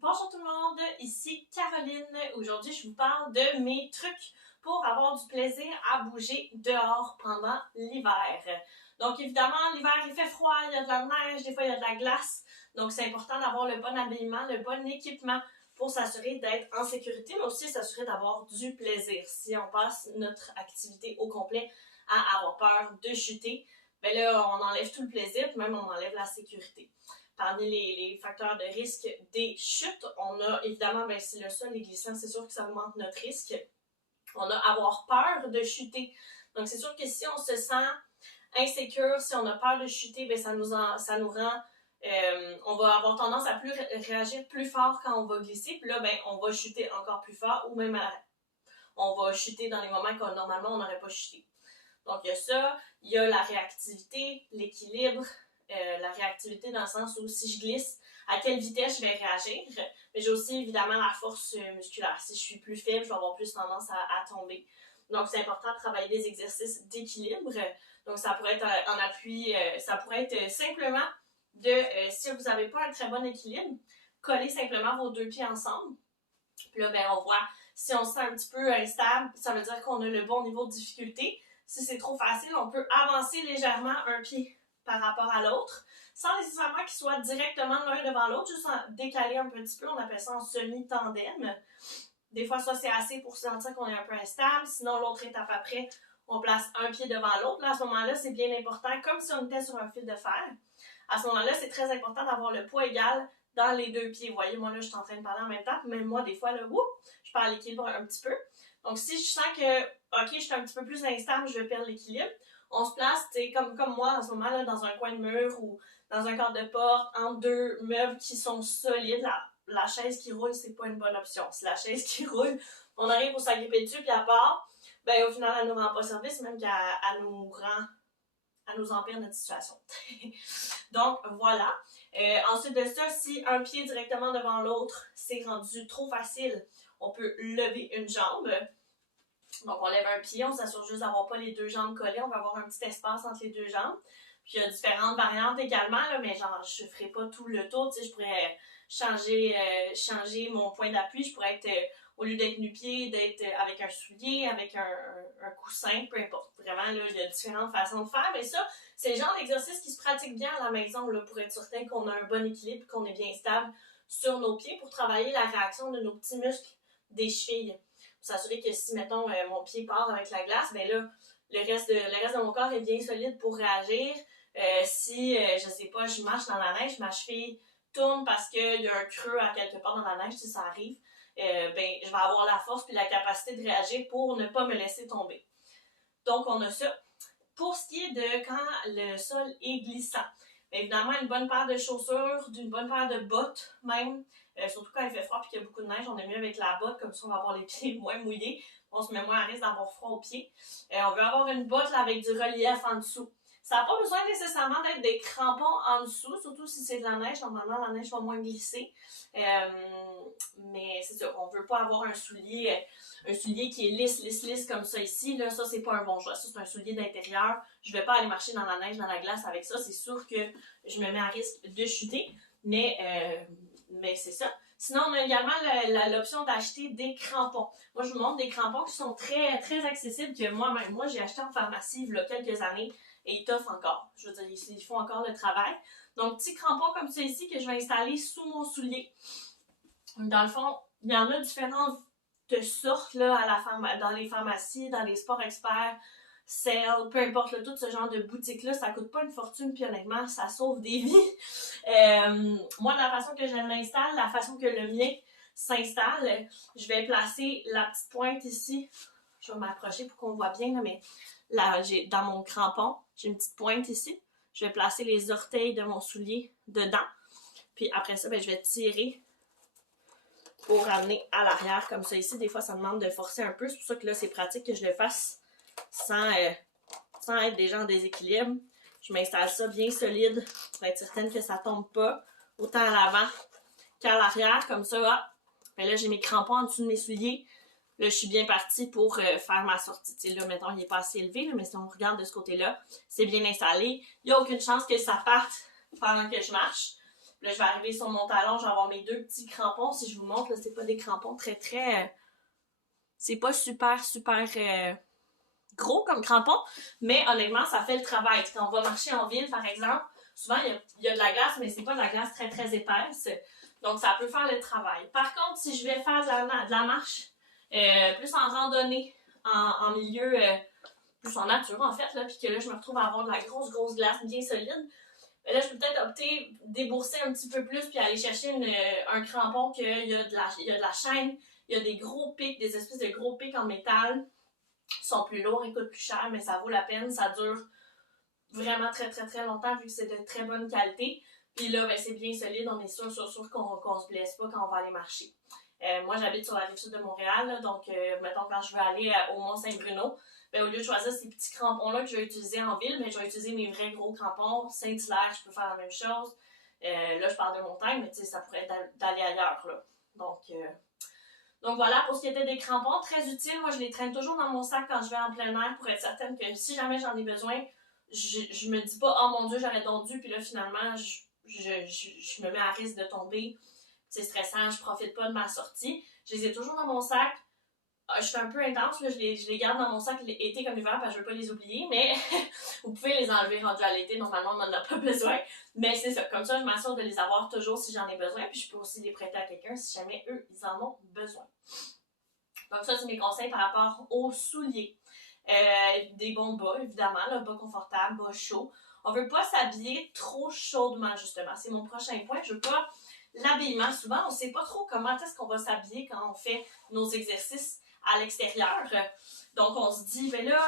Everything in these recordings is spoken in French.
Bonjour tout le monde, ici Caroline. Aujourd'hui, je vous parle de mes trucs pour avoir du plaisir à bouger dehors pendant l'hiver. Donc évidemment, l'hiver il fait froid, il y a de la neige, des fois il y a de la glace. Donc c'est important d'avoir le bon habillement, le bon équipement pour s'assurer d'être en sécurité, mais aussi s'assurer d'avoir du plaisir. Si on passe notre activité au complet à avoir peur de chuter, ben là, on enlève tout le plaisir, puis même on enlève la sécurité. Parmi les facteurs de risque des chutes, on a évidemment, ben, si le sol est glissant, c'est sûr que ça augmente notre risque. On a avoir peur de chuter. Donc, c'est sûr que si on se sent insécure, si on a peur de chuter, ben, ça nous rend, on va avoir tendance à réagir plus fort quand on va glisser. Puis là, ben, on va chuter encore plus fort ou même on va chuter dans les moments que normalement on n'aurait pas chuté. Donc, il y a ça, il y a la réactivité, l'équilibre, la réactivité dans le sens où si je glisse, à quelle vitesse je vais réagir. Mais j'ai aussi évidemment la force musculaire. Si je suis plus faible, je vais avoir plus tendance à tomber. Donc, c'est important de travailler des exercices d'équilibre. Donc, ça pourrait être en appui, ça pourrait être simplement si vous n'avez pas un très bon équilibre, coller simplement vos deux pieds ensemble. Puis là, ben, on voit si on se sent un petit peu instable, ça veut dire qu'on a le bon niveau de difficulté. Si c'est trop facile, on peut avancer légèrement un pied par rapport à l'autre, sans nécessairement qu'ils soient directement l'un devant l'autre, juste en décaler un petit peu, on appelle ça en semi-tandem. Des fois, ça, c'est assez pour sentir qu'on est un peu instable. Sinon, l'autre étape après, on place un pied devant l'autre. Là, à ce moment-là, c'est bien important, comme si on était sur un fil de fer. À ce moment-là, c'est très important d'avoir le poids égal dans les deux pieds. Vous voyez, moi, là, je suis en train de parler en même temps. Même moi, des fois, là, je perds l'équilibre un petit peu. Donc, si je sens que, OK, je suis un petit peu plus instable, je vais perdre l'équilibre, on se place, tu sais, comme moi, en ce moment, là, dans un coin de mur ou dans un cadre de porte, entre deux meubles qui sont solides. La chaise qui roule, c'est pas une bonne option. Si la chaise qui roule, on arrive pour s'agripper dessus, puis à part, ben, au final, elle nous rend pas service, même qu'elle nous empire notre situation. Donc, voilà. Ensuite de ça, si un pied directement devant l'autre, c'est rendu trop facile, on peut lever une jambe. Donc, on lève un pied, on s'assure juste d'avoir pas les deux jambes collées. On va avoir un petit espace entre les deux jambes. Puis, il y a différentes variantes également, là, mais genre, je ferai pas tout le tour. Tu sais, je pourrais changer mon point d'appui. Je pourrais être, au lieu d'être nu-pied, d'être avec un soulier, avec un coussin, peu importe. Vraiment, là, il y a différentes façons de faire. Mais ça, c'est le genre d'exercice qui se pratique bien à la maison, là, pour être certain qu'on a un bon équilibre, qu'on est bien stable sur nos pieds pour travailler la réaction de nos petits muscles des chevilles. Pour s'assurer que si, mettons, mon pied part avec la glace, ben là, le reste de mon corps est bien solide pour réagir. Si, je sais pas, je marche dans la neige, ma cheville tourne parce qu'il y a un creux à quelque part dans la neige, si ça arrive, ben, je vais avoir la force et la capacité de réagir pour ne pas me laisser tomber. Donc, on a ça. Pour ce qui est de quand le sol est glissant, bien évidemment, une bonne paire de chaussures, d'une bonne paire de bottes même, surtout quand il fait froid et qu'il y a beaucoup de neige, on est mieux avec la botte, comme ça on va avoir les pieds moins mouillés, on se met moins à risque d'avoir froid aux pieds. On veut avoir une botte là, avec du relief en dessous. Ça n'a pas besoin nécessairement d'être des crampons en dessous, surtout si c'est de la neige. Normalement, la neige va moins glisser. Mais c'est ça, on veut pas avoir un soulier qui est lisse comme ça ici. Là, ça, c'est pas un bon choix. Ça, c'est un soulier d'intérieur. Je vais pas aller marcher dans la neige, dans la glace avec ça. C'est sûr que je me mets à risque de chuter. Mais c'est ça. Sinon, on a également l'option d'acheter des crampons. Moi, je vous montre des crampons qui sont très, très accessibles, que moi-même, j'ai acheté en pharmacie il y a quelques années et ils t'offrent encore. Je veux dire, ils font encore le travail. Donc, petits crampons comme ça ici que je vais installer sous mon soulier. Dans le fond, il y en a différentes sortes là, dans les pharmacies, dans les sports experts, Sale, peu importe, là, tout ce genre de boutique-là, ça coûte pas une fortune, puis honnêtement, ça sauve des vies. Moi, la façon que je l'installe, la façon que le mien s'installe, je vais placer la petite pointe ici. Je vais m'approcher pour qu'on voit bien, là, mais là, dans mon crampon, j'ai une petite pointe ici. Je vais placer les orteils de mon soulier dedans. Puis après ça, ben, je vais tirer pour ramener à l'arrière comme ça ici. Des fois, ça demande de forcer un peu. C'est pour ça que là, c'est pratique que je le fasse sans être déjà en déséquilibre. Je m'installe ça bien solide pour être certaine que ça tombe pas autant à l'avant qu'à l'arrière. Comme ça, hop. Ben là, j'ai mes crampons en dessous de mes souliers. Là, je suis bien partie pour faire ma sortie. Tu sais, là, mettons, il n'est pas assez élevé, là, mais si on regarde de ce côté-là, c'est bien installé. Il n'y a aucune chance que ça parte pendant que je marche. Là, je vais arriver sur mon talon, je vais avoir mes 2 petits crampons. Si je vous montre, là, c'est pas des crampons très... c'est pas super gros comme crampons, mais honnêtement, ça fait le travail. Quand on va marcher en ville, par exemple, souvent, il y a de la glace, mais c'est pas de la glace très épaisse. Donc, ça peut faire le travail. Par contre, si je vais faire de la marche, plus en randonnée, en milieu, plus en nature, en fait, là, puis que là, je me retrouve à avoir de la grosse glace bien solide, là, je peux peut-être opter, débourser un petit peu plus, puis aller chercher un crampon qu'il y a de la chaîne, il y a des gros pics, des espèces de gros pics en métal, qui sont plus lourds, ils coûtent plus cher, mais ça vaut la peine, ça dure vraiment très longtemps, vu que c'est de très bonne qualité. Puis là, ben, c'est bien solide, on est sûr qu'on se blesse pas quand on va aller marcher. Moi, j'habite sur la rive sud de Montréal, là, donc mettons quand je veux aller au Mont-Saint-Bruno, ben, au lieu de choisir ces petits crampons-là que je vais utiliser en ville, ben, je vais utiliser mes vrais gros crampons. Saint-Hilaire, je peux faire la même chose. Là, je parle de montagne, mais ça pourrait être d'aller ailleurs. Là. Donc voilà, pour ce qui était des crampons, très utiles. Moi, je les traîne toujours dans mon sac quand je vais en plein air pour être certaine que si jamais j'en ai besoin, je me dis pas « Oh mon Dieu, j'aurais donc dû », puis là, finalement, je me mets à risque de tomber. C'est stressant, je profite pas de ma sortie. Je les ai toujours dans mon sac. Je suis un peu intense, là, je les garde dans mon sac été comme hiver parce que je veux pas les oublier, mais vous pouvez les enlever rendus à l'été, normalement on n'en a pas besoin. Mais c'est ça, comme ça je m'assure de les avoir toujours si j'en ai besoin, puis je peux aussi les prêter à quelqu'un si jamais eux, ils en ont besoin. Donc ça, c'est mes conseils par rapport aux souliers. Des bons bas, évidemment, là, bas confortables, bas chauds. On veut pas s'habiller trop chaudement, justement. C'est mon prochain point. Je veux pas l'habillement. Souvent, on sait pas trop comment est-ce qu'on va s'habiller quand on fait nos exercices à l'extérieur. Donc, on se dit, ben là,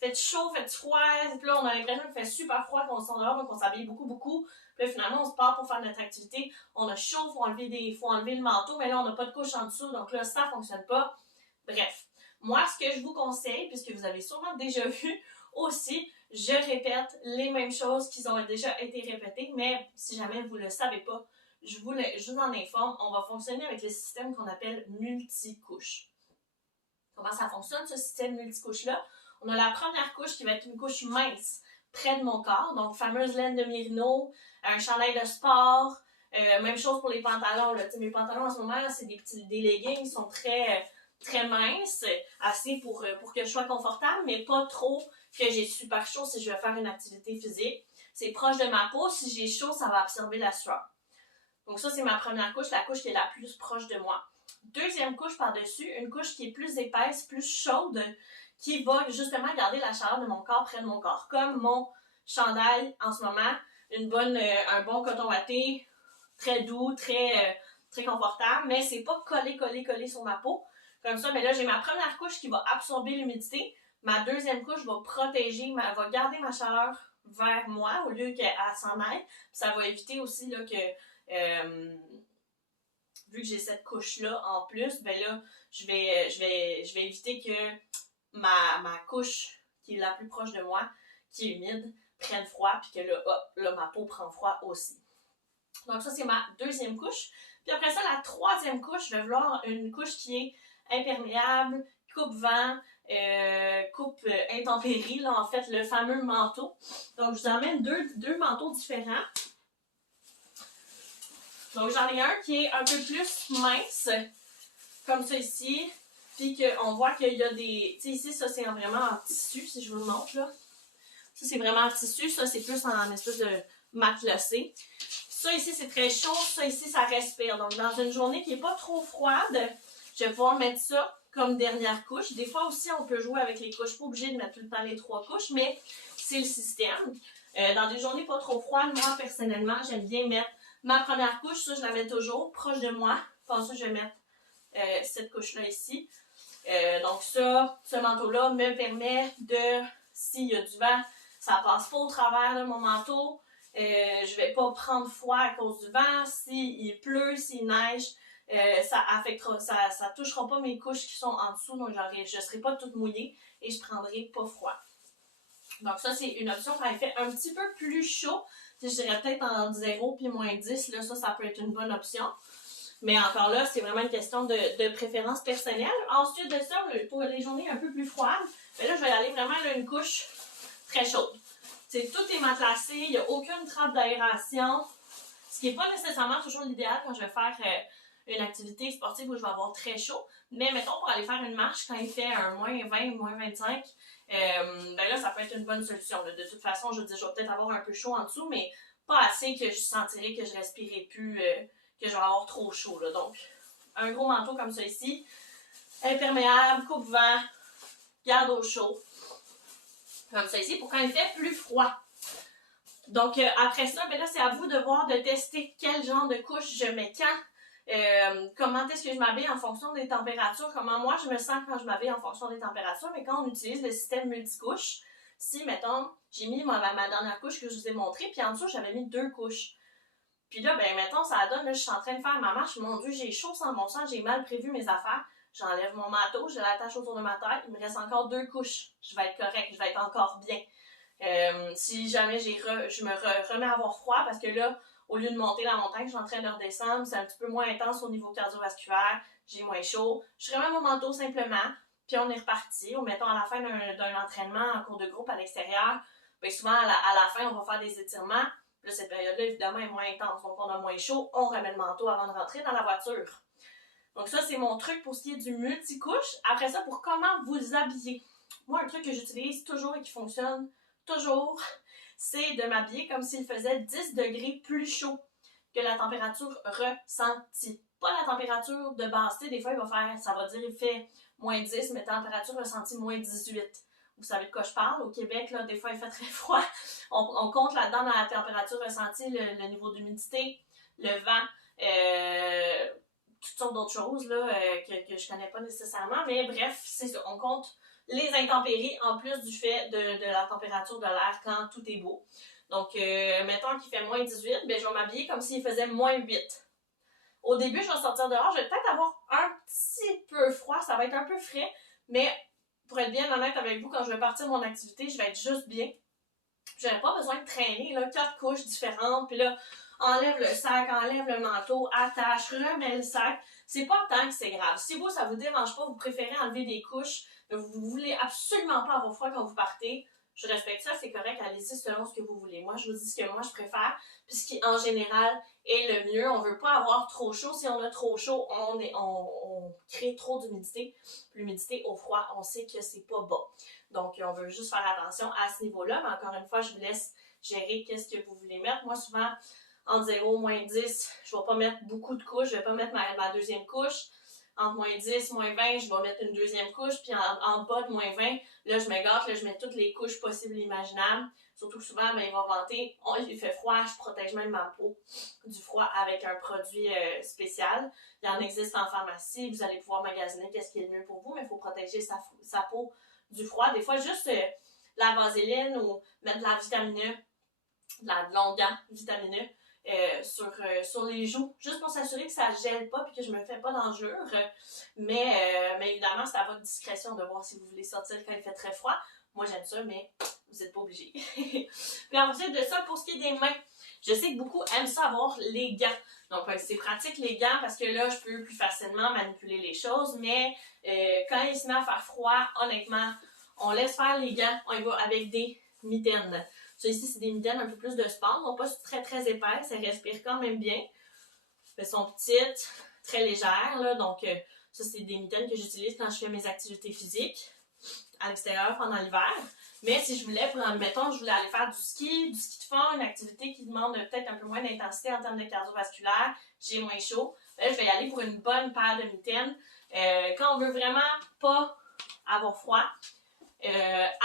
fait chaud, fait froid. Puis là, on a l'impression qu'il fait super froid quand on sort dehors, donc on s'habille beaucoup. Puis là, finalement, on se part pour faire notre activité. On a chaud, faut enlever le manteau, mais là, on n'a pas de couche en dessous, donc là, ça fonctionne pas. Bref. Moi, ce que je vous conseille, puisque vous avez sûrement déjà vu aussi, je répète les mêmes choses qui ont déjà été répétées, mais si jamais vous ne le savez pas, je vous en informe, on va fonctionner avec le système qu'on appelle multicouche. Comment ça fonctionne, ce système multicouche-là? On a la première couche qui va être une couche mince près de mon corps, donc fameuse laine de Mérino, un chandail de sport, même chose pour les pantalons. Là. Mes pantalons en ce moment, c'est des leggings, ils sont très minces, assez pour que je sois confortable, mais pas trop que j'ai super chaud si je vais faire une activité physique. C'est proche de ma peau, si j'ai chaud, ça va absorber la sueur. Donc ça, c'est ma première couche, la couche qui est la plus proche de moi. Deuxième couche par-dessus, une couche qui est plus épaisse, plus chaude, qui va justement garder la chaleur de mon corps près de mon corps. Comme mon chandail en ce moment, un bon coton watté, très doux, très confortable, mais c'est pas collé sur ma peau. Comme ça, mais là, j'ai ma première couche qui va absorber l'humidité. Ma deuxième couche va va garder ma chaleur vers moi au lieu qu'elle s'en aille. Ça va éviter aussi là, que vu que j'ai cette couche-là en plus, ben là, je vais éviter que ma couche qui est la plus proche de moi, qui est humide, prenne froid, puis que là, ma peau prend froid aussi. Donc ça, c'est ma deuxième couche. Puis après ça, la troisième couche, je vais vouloir une couche qui est imperméable, coupe-vent, coupe intempérie, là, en fait, le fameux manteau. Donc, je vous amène deux manteaux différents. Donc, j'en ai un qui est un peu plus mince, comme ça ici, puis qu'on voit qu'il y a des... Tu sais, ici, ça, c'est vraiment en tissu, si je vous le montre, là. Ça, c'est vraiment en tissu, ça, c'est plus en espèce de matelassé. Ça, ici, c'est très chaud, ça, ici, ça respire. Donc, dans une journée qui n'est pas trop froide, je vais pouvoir mettre ça comme dernière couche. Des fois aussi, on peut jouer avec les couches. Pas obligé de mettre tout le temps les 3 couches, mais c'est le système. Dans des journées pas trop froides, moi, personnellement, j'aime bien mettre ma première couche. Ça, je la mets toujours proche de moi. Pour ça, je vais mettre cette couche-là ici. Donc ça, ce manteau-là me permet de, s'il y a du vent, ça passe pas au travers de mon manteau. Je vais pas prendre froid à cause du vent. S'il pleut, s'il neige, ça touchera pas mes couches qui sont en dessous, donc je serai pas toute mouillée et je prendrai pas froid. Donc ça, c'est une option quand il fait un petit peu plus chaud. Je dirais peut-être en 0 puis moins 10, là, ça peut être une bonne option. Mais encore là, c'est vraiment une question de préférence personnelle. Ensuite de ça, pour les journées un peu plus froides, ben là, je vais aller vraiment à une couche très chaude. Tout est matelassé, il n'y a aucune trappe d'aération. Ce qui n'est pas nécessairement toujours l'idéal quand je vais faire une activité sportive où je vais avoir très chaud. Mais mettons, pour aller faire une marche quand il fait un -20, -25, ben là, ça peut être une bonne solution. Là. De toute façon, je veux dire, je vais peut-être avoir un peu chaud en dessous, mais pas assez que je sentirais que je respirais plus, que je vais avoir trop chaud. Là. Donc, un gros manteau comme ça ici, imperméable, coupe-vent, garde au chaud. Comme ça ici, pour quand il fait plus froid. Donc, après ça, ben là, c'est à vous de voir, de tester quel genre de couche je mets quand. Comment est-ce que je m'habille en fonction des températures, comment moi je me sens quand je m'habille en fonction des températures, mais quand on utilise le système multicouche, si, mettons, j'ai mis ma dernière couche que je vous ai montrée, puis en dessous, j'avais mis 2 couches. Puis là, ben, mettons, ça donne, là, je suis en train de faire ma marche, mon Dieu, j'ai chaud sans bon sens, j'ai mal prévu mes affaires, j'enlève mon manteau, je l'attache autour de ma tête, il me reste encore 2 couches, je vais être correct, je vais être encore bien. Si jamais je me remets à avoir froid, parce que là, au lieu de monter la montagne, je suis en train de redescendre, c'est un petit peu moins intense au niveau cardiovasculaire, j'ai moins chaud. Je remets mon manteau simplement, puis on est reparti. Ou mettons à la fin d'un entraînement en cours de groupe à l'extérieur, bien souvent à la fin, on va faire des étirements. Là, cette période-là, évidemment, est moins intense, donc on a moins chaud, on remet le manteau avant de rentrer dans la voiture. Donc ça, c'est mon truc pour ce qui est du multicouche. Après ça, pour comment vous habiller. Moi, un truc que j'utilise toujours et qui fonctionne toujours, c'est de m'habiller comme s'il faisait 10 degrés plus chaud que la température ressentie. Pas la température de base. Tu sais, des fois, ça va dire il fait -10, mais température ressentie -18. Vous savez de quoi je parle? Au Québec, là, des fois, il fait très froid. On compte là-dedans dans la température ressentie le niveau d'humidité, le vent, toutes sortes d'autres choses là, que je connais pas nécessairement. Mais bref, c'est ça. On compte les intempéries en plus du fait de la température de l'air quand tout est beau. Donc, mettons qu'il fait -18, ben, je vais m'habiller comme s'il faisait -8. Au début, je vais sortir dehors, je vais peut-être avoir un petit peu froid, ça va être un peu frais, mais pour être bien honnête avec vous, quand je vais partir de mon activité, je vais être juste bien. Je n'aurai pas besoin de traîner là, 4 couches différentes, puis là, enlève le sac, enlève le manteau, attache, remets le sac. C'est pas tant que c'est grave. Si vous, ça vous dérange pas, vous préférez enlever des couches, vous voulez absolument pas avoir froid quand vous partez, je respecte ça, c'est correct, allez-y selon ce que vous voulez. Moi, je vous dis ce que moi je préfère, puis ce qui en général est le mieux. On veut pas avoir trop chaud. Si on a trop chaud, on crée trop d'humidité. L'humidité au froid, on sait que c'est pas bon. Donc, on veut juste faire attention à ce niveau-là, mais encore une fois, je vous laisse gérer qu'est-ce que vous voulez mettre. Moi, souvent, entre 0 et -10, je vais pas mettre beaucoup de couches, je vais pas mettre ma deuxième couche. Entre -10, -20, je vais mettre une deuxième couche, puis en bas de -20, là, je me gâte, là, je mets toutes les couches possibles et imaginables. Surtout que souvent, ben, il va vanter, il fait froid, je protège même ma peau du froid avec un produit spécial. Il en existe en pharmacie, vous allez pouvoir magasiner qu'est-ce qui est le mieux pour vous, mais il faut protéger sa peau du froid. Des fois, juste la vaseline ou mettre de la vitamine E, de l'onguent vitamineux sur les joues, juste pour s'assurer que ça ne gèle pas et que je ne me fais pas d'enjure. Mais évidemment, c'est à votre discrétion de voir si vous voulez sortir quand il fait très froid. Moi, j'aime ça, mais vous n'êtes pas obligés. Puis ensuite de ça, pour ce qui est des mains, je sais que beaucoup aiment ça avoir les gants. Donc, c'est pratique les gants parce que là, je peux plus facilement manipuler les choses. Mais quand il se met à faire froid, honnêtement, on laisse faire les gants. On y va avec des mitaines. Ça ici, c'est des mitaines un peu plus de sport. Donc, pas très très épaisses. Elles respirent quand même bien. Elles sont petites, très légères. Là, donc, ça, c'est des mitaines que j'utilise quand je fais mes activités physiques à l'extérieur pendant l'hiver. Mais si je voulais, mettons, je voulais aller faire du ski de fond, une activité qui demande peut-être un peu moins d'intensité en termes de cardiovasculaire, j'ai moins chaud, là, je vais y aller pour une bonne paire de mitaines. Quand on veut vraiment pas avoir froid,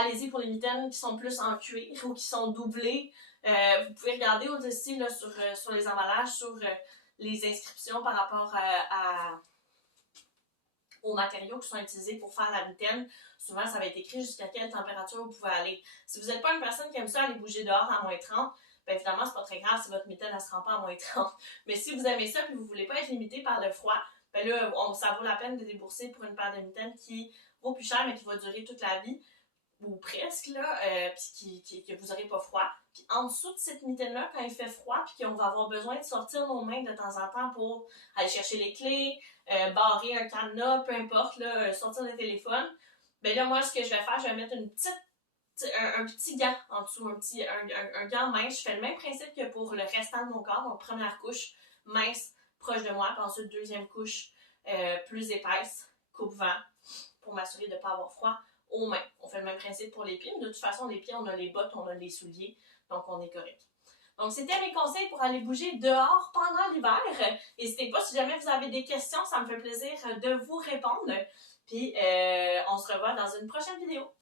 allez-y pour les mitaines qui sont plus en cuir ou qui sont doublées. Vous pouvez regarder aussi là, sur les emballages, sur les inscriptions par rapport aux matériaux qui sont utilisés pour faire la mitaine. Souvent, ça va être écrit jusqu'à quelle température vous pouvez aller. Si vous n'êtes pas une personne qui aime ça aller bouger dehors à -30, bien évidemment, c'est pas très grave si votre mitaine ne se rend pas à -30. Mais si vous aimez ça et que vous ne voulez pas être limité par le froid, bien là, ça vaut la peine de débourser pour une paire de mitaines qui vaut plus cher mais qui va durer toute la vie, ou presque, là, puis que vous n'aurez pas froid. Puis en dessous de cette mitaine-là, quand il fait froid, puis qu'on va avoir besoin de sortir nos mains de temps en temps pour aller chercher les clés, barrer un cadenas, peu importe, là, sortir le téléphone, bien là, moi, ce que je vais faire, je vais mettre une petite un petit gant en dessous, un gant mince. Je fais le même principe que pour le restant de mon corps. Donc, première couche mince, proche de moi. Puis ensuite, deuxième couche plus épaisse, coupe-vent, pour m'assurer de ne pas avoir froid aux mains. On fait le même principe pour les pieds, mais de toute façon, les pieds, on a les bottes, on a les souliers, donc on est correct. Donc, c'était mes conseils pour aller bouger dehors pendant l'hiver. N'hésitez pas, si jamais vous avez des questions, ça me fait plaisir de vous répondre. Puis, on se revoit dans une prochaine vidéo.